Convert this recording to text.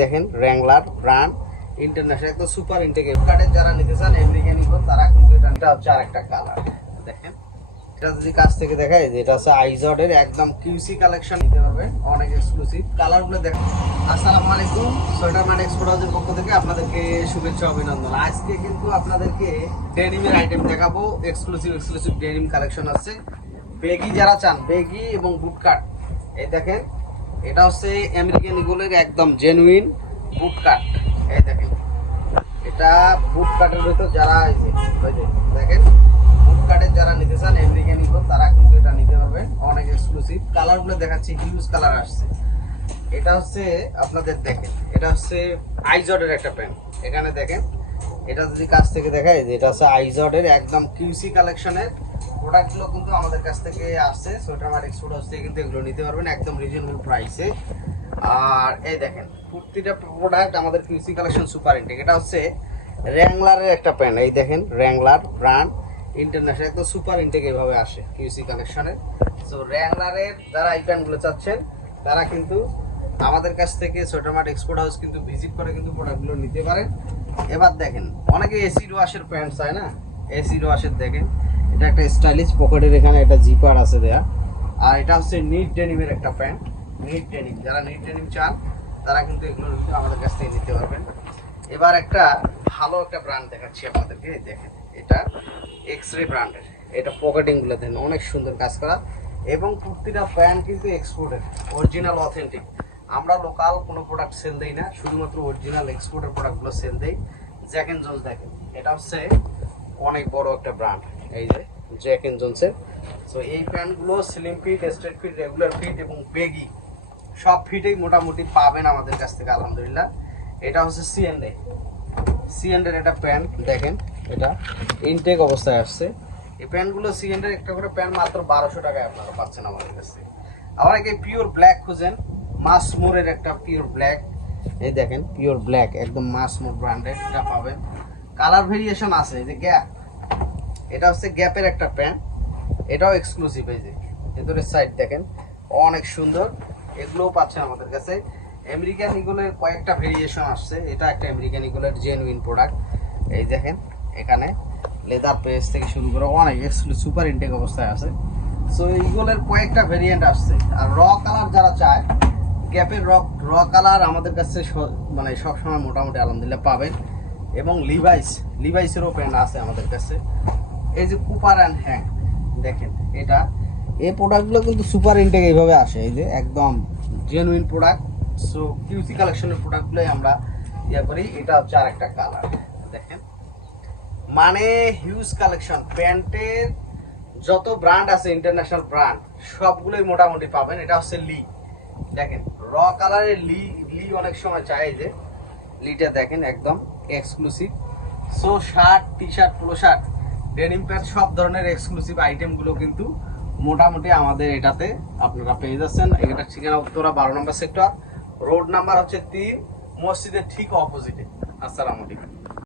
দেখেন wrangler brand international একদম super intact কার্ডের যারা নিতে চান আমেরিকান ইগল তারা কিন্তু এটা হচ্ছে আরেকটা কালার। দেখেন এটা যদি কাছ থেকে দেখায় যে এটা হচ্ছে আইজডের একদম কিউসি কালেকশন নিতে পারবেন, অনেক এক্সক্লুসিভ কালারগুলো দেখেন। আসসালামু আলাইকুম, সোয়েটারম্যান এক্সপোর্ট হাউসের পক্ষ থেকে আপনাদেরকে শুভেচ্ছা অভিনন্দন। আজকে কিন্তু আপনাদেরকে ডেনিমের আইটেম দেখাবো, এক্সক্লুসিভ ডেনিম কালেকশন আছে। বেগি যারা চান, বেগি এবং বুট কাট, এই দেখেন এটা হচ্ছে আমেরিকান ইগলের একদম জেনুইন বুট কাট। এই দেখেন এটা বুট কাটের ভিতর যারা দেখেন বুট কাটের যারা নিতে চান আমেরিকান ইগল তারা কিন্তু এটা নিতে পারবেন, অনেক এক্সক্লুসিভ কালারগুলো দেখাচ্ছি, হিউজ কালার আসছে। এটা হচ্ছে আপনাদের দেখেন এটা হচ্ছে আইজডের একটা প্যান্ট। এখানে দেখেন এটা যদি কাছ থেকে দেখায় যে এটা হচ্ছে আইজডের একদম কিউসি কালেকশনের প্রোডাক্টগুলো কিন্তু আমাদের কাছ থেকে আসছে। সোয়েটারম্যান এক্সপোর্ট হাউস থেকে কিন্তু এগুলো নিতে পারবেন একদম রিজনেবল প্রাইসে। আর এই দেখেন প্রতিটা প্রোডাক্ট আমাদের কিউসি কালেকশন সুপার ইনটেক। এটা হচ্ছে র্যাংলারের একটা প্যান্ট, এই দেখেন র্যাংলার ব্র্যান্ড ইন্টারন্যাশনাল একদম সুপার ইনটেক এইভাবে আসে কিউসি কালেকশনের। সো র্যাংলারের যারা এই প্যান্টগুলো চাচ্ছেন তারা কিন্তু আমাদের কাছ থেকে সোয়েটারম্যান এক্সপোর্ট হাউস কিন্তু ভিজিট করে কিন্তু প্রোডাক্টগুলো নিতে পারেন। এবার দেখেন অনেকে এসি ওয়াশের প্যান্ট চায় না, এসি ওয়াশের দেখেন এটা একটা স্টাইলিশ পকেটের এখানে একটা জিপার আছে দেয়া। আর এটা হচ্ছে নিট ডেনিমের একটা প্যান্ট, নিট ডেনিম যারা নিট ডেনিম চান তারা কিন্তু এগুলো আমাদের কাছ থেকে নিতে পারবেন। এবার একটা ভালো একটা ব্র্যান্ড দেখাচ্ছি আপনাদেরকে, দেখেন এটা এক্সরে ব্র্যান্ডের, এটা পকেটিংগুলো দেখেন অনেক সুন্দর কাজ করা এবং প্রতিটা প্যান্ট কিন্তু এক্সপোর্টের অরিজিনাল অথেন্টিক। আমরা লোকাল কোনো প্রোডাক্ট সেল দেই না, শুধুমাত্র অরিজিনাল এক্সপোর্টের প্রোডাক্টগুলো সেল দেই। জ্যাক এন্ড জোন্স দেখেন এটা হচ্ছে অনেক বড় একটা ব্র্যান্ড, এই যে জ্যাক এন্ড জোন্সের। সো এই প্যান্টগুলো slim fit, straight fit, regular fit এবং বেগি সব ফিটেই মোটামুটি পাবেন আমাদের কাছ থেকে আলহামদুলিল্লাহ। এটা হচ্ছে সিএন্ডের একটা প্যান্ট, দেখেন এটা ইনটেক অবস্থায় আসছে। এই প্যান্টগুলো সিএন্ডের একটা করে প্যান্ট মাত্র 1200 টাকায় আপনারা পাচ্ছেন আমাদের কাছ থেকে। আবার একে পিওর ব্ল্যাক খুঁজেন, মাসমোরের একটা পিওর ব্ল্যাক, এই দেখেন পিওর ব্ল্যাক একদম মাসমোর ব্র্যান্ডের, এটা পাবেন। কালার ভেরিয়েশন আছে, এই যে গ্যাপ, এটা হচ্ছে গ্যাপের একটা প্যান্ট, এটাও এক্সক্লুসিভ। এই যে ভেতরের সাইড দেখেন অনেক সুন্দর, এগুলোও পাচ্ছেন আমাদের কাছে। আমেরিকান ইগলের কয়েকটা ভেরিয়েশন আসছে, এটা একটা আমেরিকান ইগলের জেনুইন প্রোডাক্ট। এই দেখেন এখানে লেদার পেজ থেকে শুরু করে অনেক এক্সক্লুসিভ সুপার ইনটেক অবস্থায় আছে। সো ইগলের কয়েকটা ভেরিয়েন্ট আসছে। আর র কালার যারা চায়, গ্যাপের র কালার আমাদের কাছে মানে সবসময় মোটামুটি আলহামদুলিল্লাহ পাবেন। এবং লিভাইসেরও প্যান্ট আছে আমাদের কাছে। এই যে কুপার অ্যান্ড হ্যাং দেখেন এটা, এই প্রোডাক্টগুলো কিন্তু সুপার ইনটেক এইভাবে আসে, এই যে একদম জেনুইন প্রোডাক্ট। সো কিউসি কালেকশনের প্রোডাক্টগুলোই আমরা ইয়ে করি। এটা হচ্ছে আরেকটা কালার, দেখেন মানে হিউজ কালেকশন। প্যান্টের যত ব্র্যান্ড আছে ইন্টারন্যাশনাল ব্র্যান্ড সবগুলোই মোটামুটি পাবেন। এটা হচ্ছে লি, দেখেন র কালারের লি অনেক সময় চাই, যে লিটা দেখেন একদম exclusive. So shirt, T shirt, polo shirt, denim pant সব ধরনের এক্সক্লুসিভ আইটেমগুলো কিন্তু মোটামুটি আমাদের এটাতে আপনারা পেয়ে যাচ্ছেন। এটা ঠিকানা উত্তরা 12 নম্বর সেক্টর, রোড নাম্বার হচ্ছে 3, মসজিদের ঠিক অপোজিটে। আসসালামু আলাইকুম।